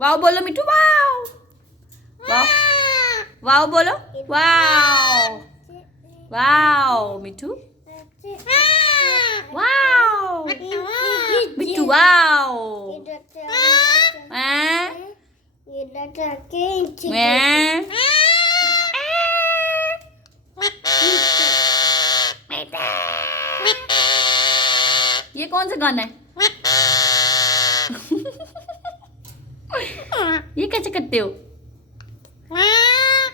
Wow बोलो मिठू, wow wow wow बोलो, wow wow मिठू, wow मिठू, wow ये कौन सा गाना है? ये कैसे करते हो?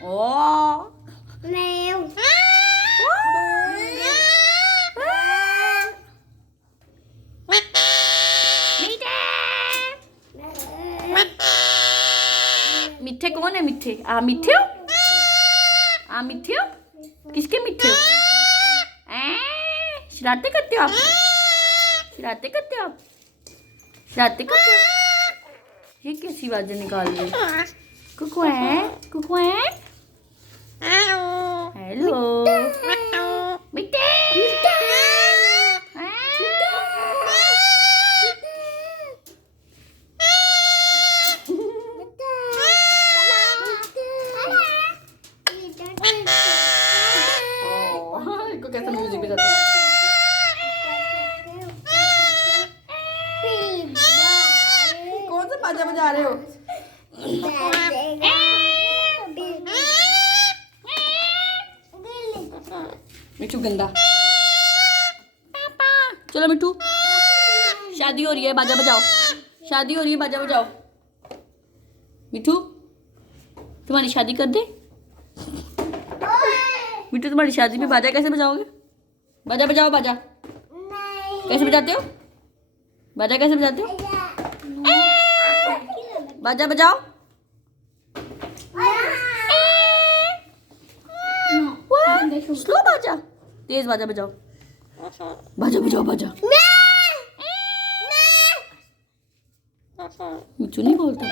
ओ मिठे कौन है? मिठे मिठे हो? मिठे हो? किसके मिठे हो? शरारतें करते हो आप? शरारतें करते हो आप? शरारतें करते हो? ये कैसी आवाजें निकाल रही है? कुकु है, कुकु है। हेलो मिठे, इनको कैसा म्यूजिक बजाता है? कौन सा बाजा बजा रहे हो? मिठू गंदा। चलो मिठू, शादी हो रही है, बाजा बजाओ। शादी हो रही है, बाजा बजाओ। मिठू तुम्हारी शादी कर दे। मिठू तुम्हारी शादी में बाजा कैसे बजाओगे? बाजा बजाओ, बाजा कैसे बजाते हो? बाजा कैसे बजाते हो? बाजा बजाओ। स्लो बाजा, तेज बाजा बजाओ। बाजा बजाओ, बाजा। मिठू नहीं बोलता।